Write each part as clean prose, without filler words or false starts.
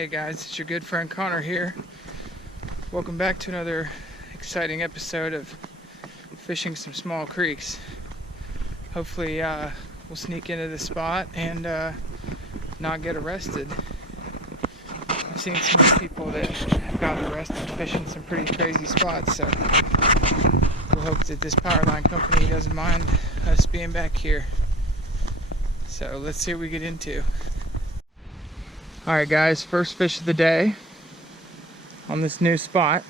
Hey guys, it's your good friend Connor here. Welcome back to another exciting episode of fishing some small creeks. Hopefully we'll sneak into the spot and not get arrested. I've seen some people that have gotten arrested fishing some pretty crazy spots, so we'll hope that this Powerline company doesn't mind us being back here. So let's see what we get into. Alright guys, first fish of the day on this new spot.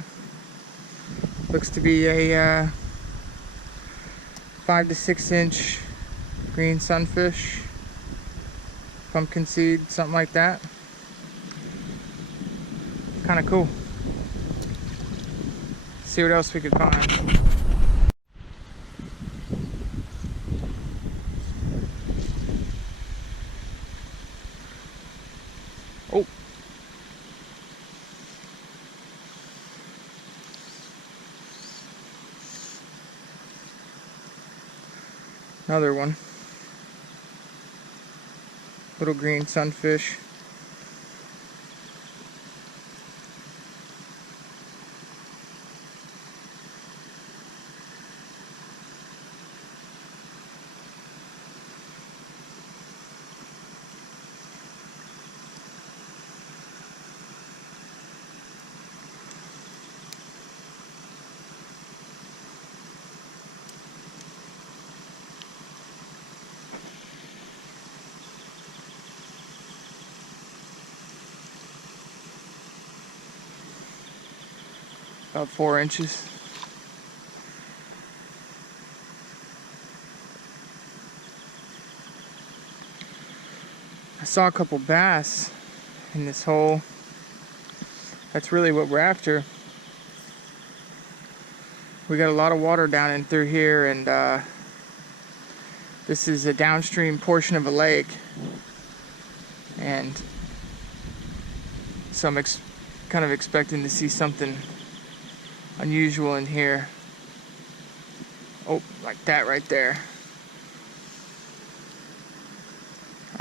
Looks to be a 5 to 6 inch green sunfish, pumpkin seed, something like that. Kind of cool. See what else we could find. Oh. Another one. Little green sunfish. About 4 inches. I saw a couple bass in this hole. That's really what we're after. We got a lot of water down in through here, and this is a downstream portion of a lake, and so I'm kind of expecting to see something unusual in here. Oh, like that right there.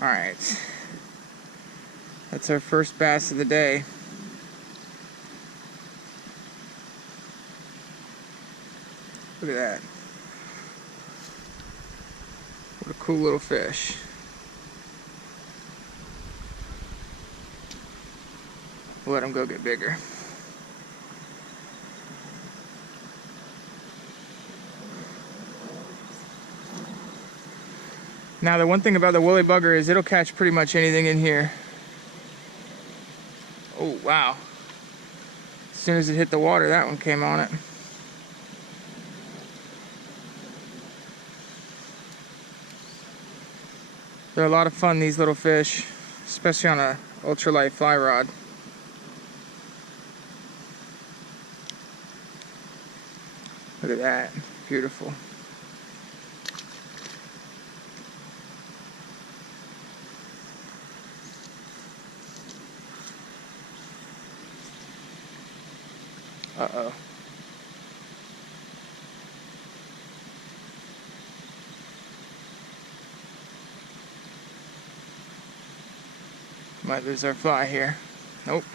Alright. That's our first bass of the day. Look at that. What a cool little fish. We'll let him go get bigger. Now the one thing about the woolly bugger is it'll catch pretty much anything in here. Oh wow. As soon as it hit the water, that one came on it. They're a lot of fun, these little fish, especially on a ultralight fly rod. Look at that, beautiful. Uh-oh. Might lose our fly here. Nope.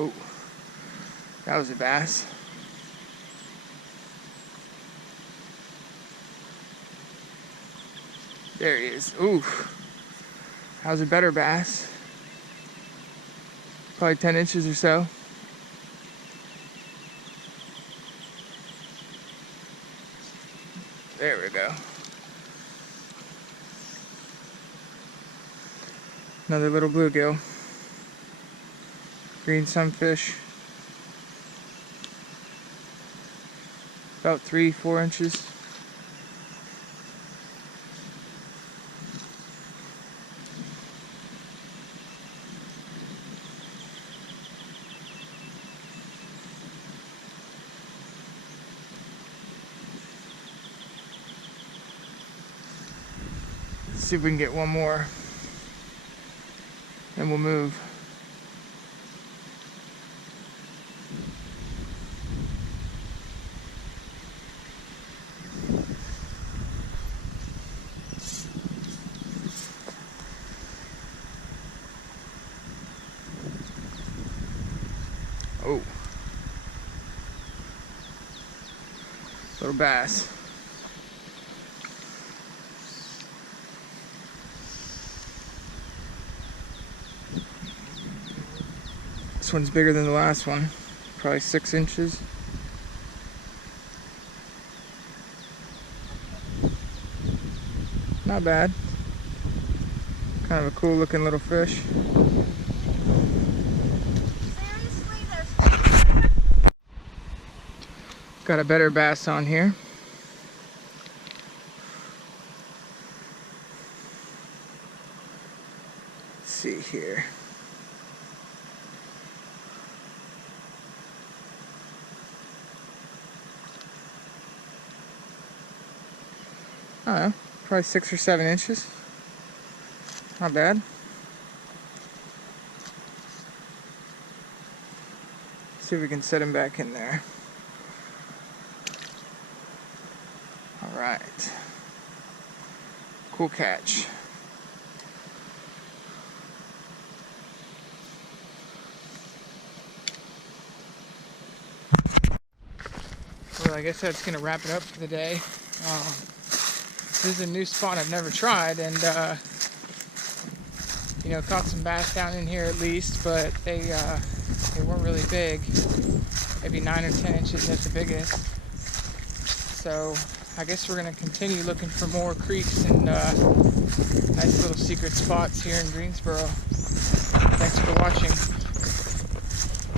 Oh, that was a bass. There he is. Ooh, that was a better bass. Probably 10 inches or so. There we go. Another little bluegill. Green sunfish. About 3-4 inches. see if we can get one more. Then we'll move. Oh. Little bass. This one's bigger than the last one. Probably 6 inches. Not bad. Kind of a cool looking little fish. Got a better bass on here. Let's see here. I don't know, probably 6 or 7 inches. Not bad. See if we can set him back in there. Alright. Cool catch. Well, I guess that's gonna wrap it up for the day. This is a new spot I've never tried, and you know, caught some bass down in here at least, but they weren't really big. Maybe 9 or 10 inches at the biggest. So I guess we're gonna continue looking for more creeks and nice little secret spots here in Greensboro. Thanks for watching.